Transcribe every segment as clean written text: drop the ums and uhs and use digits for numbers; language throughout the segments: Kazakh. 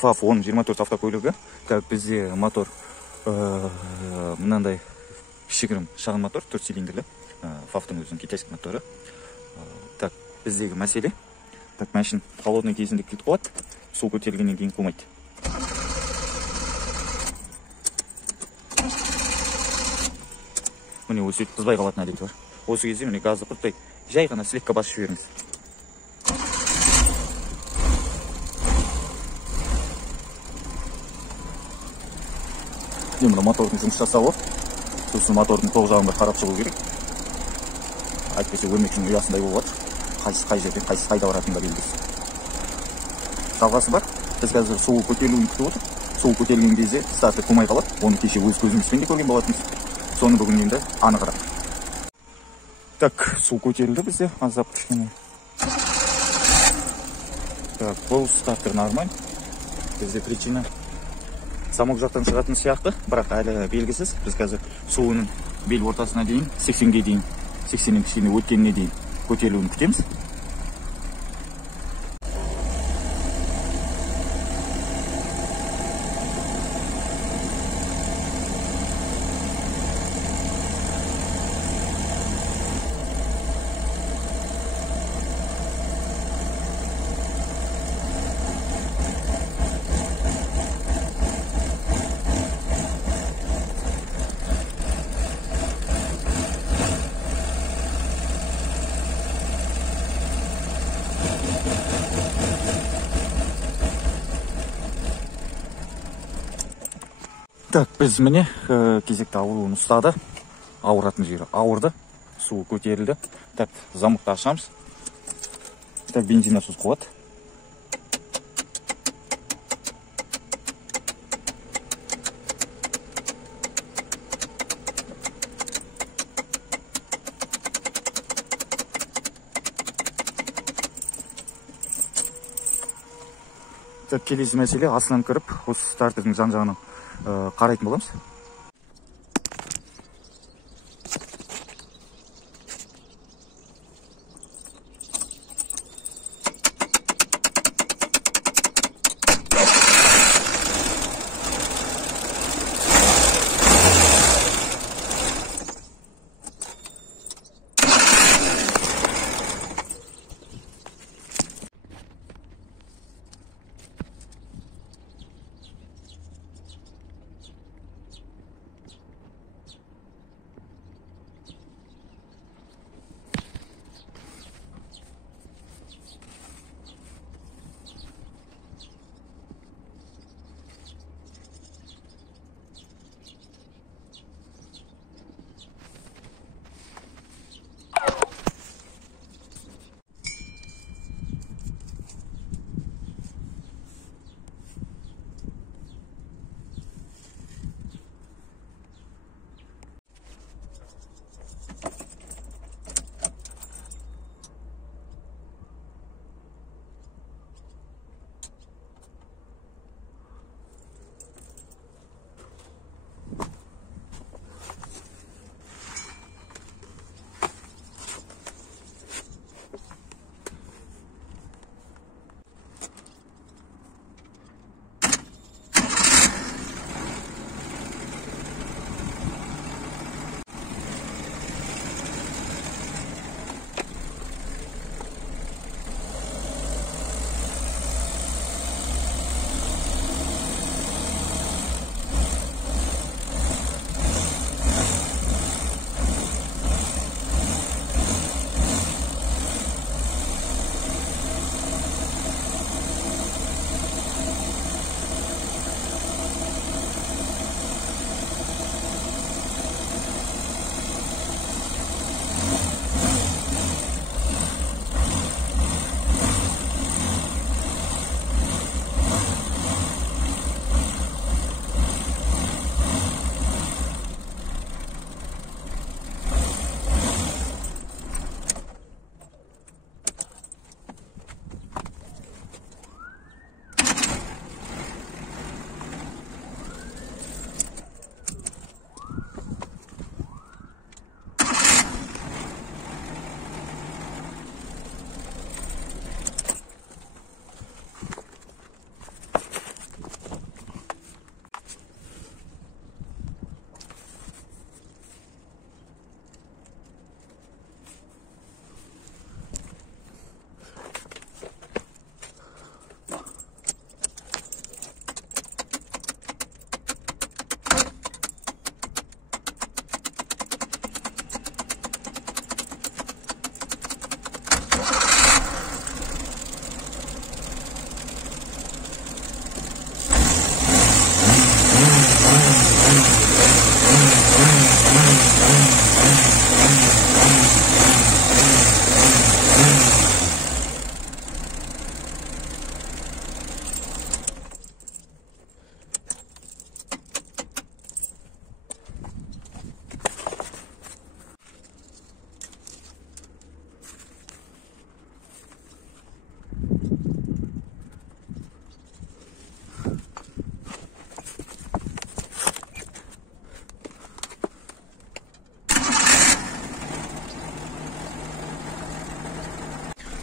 FAF 1024 автокөлігі. Так, бізде мотор мынандай кішігірім шағын мотор, 4 цилиндрлі. FAF-тың өзінің китайский моторы. Так, біздегі мәселе. Так, машин холодный кезінде кілт қуады, су көтерілгеннен кейін қумайды. Міне осы қызбай қалатын әдеті бар. Осы кезде міне газды құрттай жай ғана слегка басып жіберіңіз. Мына мотордың жұмыс жасауы. Сосын мотордың тоқ жағын бір қарап шығу керек. Әйтпесе өрмекшінің ұясындай болады. Қайсысы қай жерден, қайсысы қайда баратыны да белгісіз. Жалғасы бар. Біз қазір суы көтерілуін күтіп отыр. Суы көтерілген кезде стартер қумай қалады. Оны кеше өз көзімізбен де көрген болатынбыз. Соны бүгін енді анығырақ. Так, су көтерілді бізде, аздап кішкене. Так, бұл стартер нормаль. Бізде причина замок жақтан шығатын сияқты, бірақ әлі белгісіз. Біз қазір суының бел ортасына дейін, 80-ге дейін, 80-нің кішкене өткеніне дейін көтерілуін күтеміз. Так, біз міне кезекті ауруын ұстады. Ауыратын жері ауырды. Су көтерілді. Так, замокты ашамыз. Так, бензинасыз қуат. Так, келесі мәселе астынан кіріп, осы стартердің жан-жағынан қарайтын боламыз.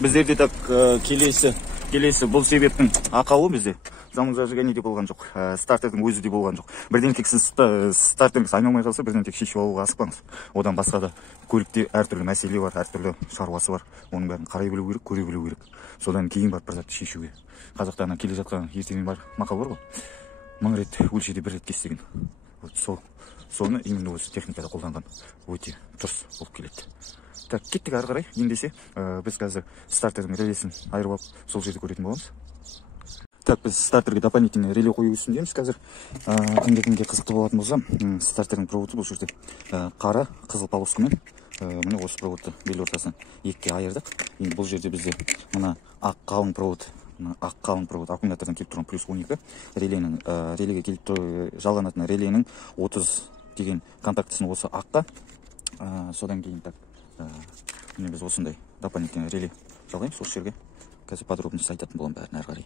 біздерде так келесі бұл себептің ақауы бізде замок зажигания де болған жоқ, стартердің өзі де болған жоқ. Бірден тек сіз стартеріңіз айналмай қалса, бірден тек шешіп алуға асықпаңыз. Одан басқа да көлікте әртүрлі мәселе бар, әртүрлі шаруасы бар. Оның бәрін қарай білу керек, көре білу керек. Содан кейін барып бір затты шешуге. Қазақта келе жатқан ертеңмен бар мақал бар ғой. 1000 рет өлшеде 1 рет кес деген. Соны именно осы техникада қолданған өте дұрыс болып келеді. Так, кеттік ары қарай. Ендесе біз қазір стартердің релесін айырып алып, сол жерде көретін боламыз. Так, біз стартерге дополнительный реле қою үстіндеміз қазір. Кімге қызықты болатын болса, стартердің проводы бұл жерде қара, қызыл полоскамен міне осы проводты бел ортасынан екіге айырдық. Енді бұл жерде бізде мына ақ қалың провод, аккумулятордан келіп тұрған плюс 12, релеге келіп жалғанатын реленің 30 деген контактісін осы аққа. Содан кейін так, міне біз осындай дополнительный реле жалғаймыз осы жерге. Қазір подробность айтатын болам бәрін әрі қарай.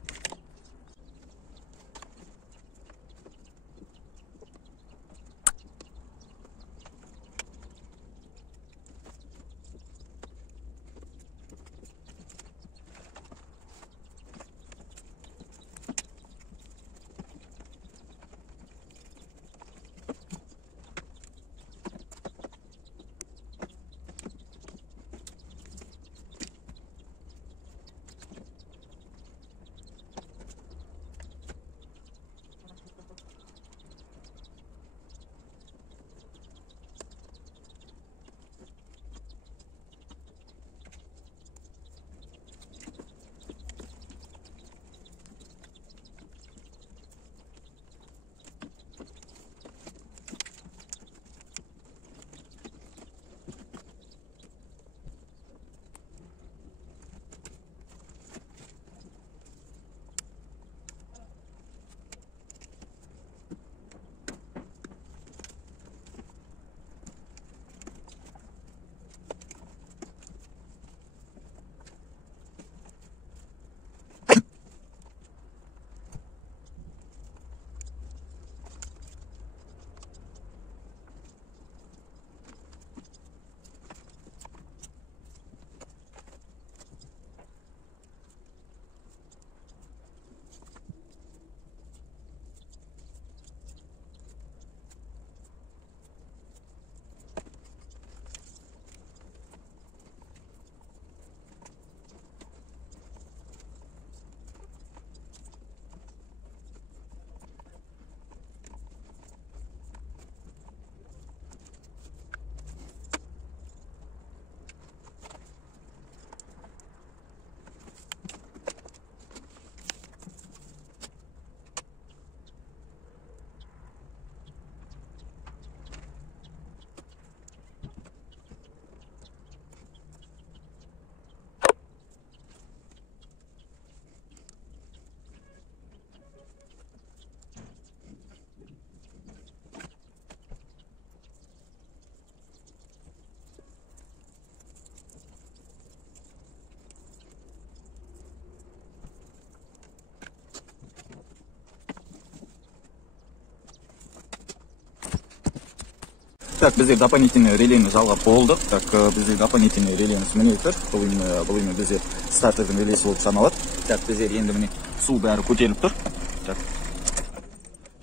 Так, бізде дополнительный релені жалғап болдық. Так, бізде дополнительный релеміз міне тұр. Бұл именно бізде стартердің релесі болып саналады. Так, бізде енді міне су бәрі көтеріліп тұр. Так,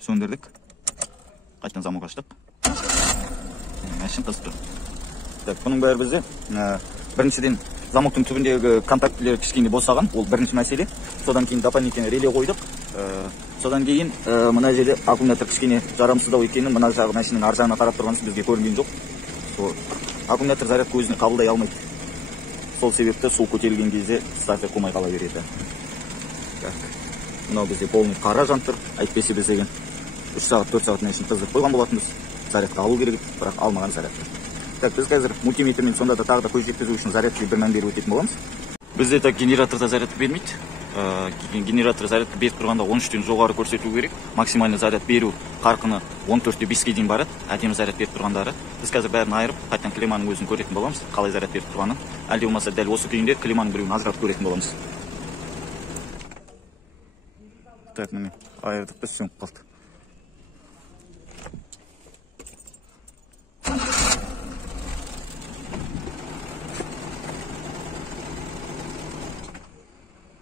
сөндірдік. Қайтадан замок аштық. Мәшін қызып тұр. Так, бұның бәрі бізде біріншіден замоктың түбіндегі контактілері кішкене босаған. Ол бірінші мәселе. Содан кейін дополнительный реле қойдық. Содан кейін мына жерде аккумулятор кішкене жарамсыздау екенін мына жағы машинаның ар жағына қарап тұрғансыз бізге көрінген жоқ. Аккумулятор зарядка өзіне қабылдай алмайды. Сол себепті су көтерілген кезде стартер қоймай қала береді. Мынау бізде полный қара жанып тұр. Әйтпесе біз деген 3 сағат 4 сағаттан кейін қыздырып қойған болатынбыз. Зарядка алу керек, бірақ алмаған зарядка. Так, біз қазір мультиметрмен сонда да тағы да көз жеткізу үшін зарядкаға бір мән беріп өтетін боламыз. Бізде так генераторда зарядка бермейді. Генератор зарядка беріп тұрғанда 13-тен жоғары көрсету керек. Максимальный заряд беру қарқыны 14-5-ге дейін барады. Әдемі заряд беріп тұрғандары. Біз қазір бәрін айырып, қайтадан климаның өзін көретін боламыз. Қалай заряд беріп тұрғанын. Әлде болмаса дәл осы күйінде климаның біреуін ажыратып көретін боламыз. Так, міне айырдық, біз сөніп қалды.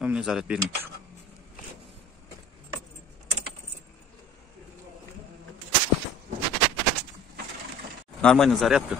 міне заряд бермей тұр. Нормальный зарядка.